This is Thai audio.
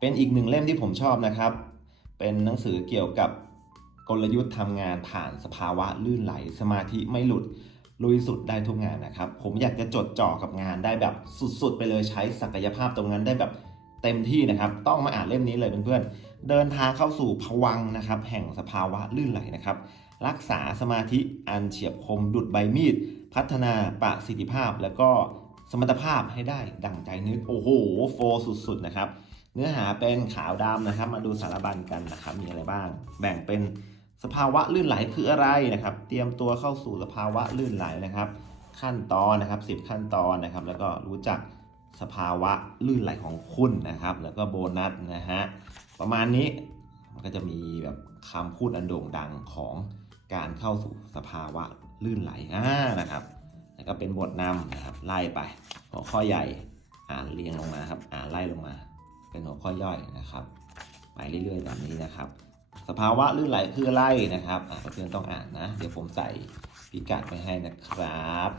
เป็นอีกหนึ่งเล่มที่ผมชอบนะครับ เป็นหนังสือเกี่ยวกับกลยุทธ์ทำงานผ่านสภาวะลื่นไหล สมาธิไม่หลุดลุยสุดได้ทุกงานนะครับ ผมอยากจะจดจ่อกับงานได้แบบสุดๆ ไปเลยใช้ศักยภาพตรงนั้นได้แบบเต็มที่นะครับ ต้องมาอ่านเล่มนี้เลยเพื่อนๆ เดินทางเข้าสู่ภวังนะครับ แห่งสภาวะลื่นไหลนะครับ รักษาสมาธิอันเฉียบคมดุดใบมีด พัฒนาประสิทธิภาพ แล้วก็สมรรถภาพให้ได้ดั่งใจนึก โอ้โห โฟสุดๆนะครับ เนื้อหาเป็นขาวดำนะครับ มาดูสารบัญกันนะครับ มีอะไรบ้าง แบ่งเป็นสภาวะลื่นไหลคืออะไรนะครับ เตรียมตัวเข้าสู่สภาวะลื่นไหลนะครับ ขั้นตอนนะครับ 10 ขั้นตอนนะครับ แล้วก็รู้จักสภาวะลื่นไหลของคุณนะครับ แล้วก็โบนัสนะฮะประมาณนี้มันก็จะมีแบบคำพูดอันโด่งดังของการเข้าสู่สภาวะลื่นไหลอ่านะครับ แล้วก็เป็นบทนำนะครับไล่ไปหัวข้อใหญ่อ่านเรียงลงมาครับ อ่านไล่ลงมา เป็นหัวข้อย่อยนะครับไปเรื่อยๆแบบนี้นะครับ สภาวะลื่นไหลคืออะไรนะครับเพื่อนๆต้องอ่านนะ เดี๋ยวผมใส่พิกัดไปให้นะครับ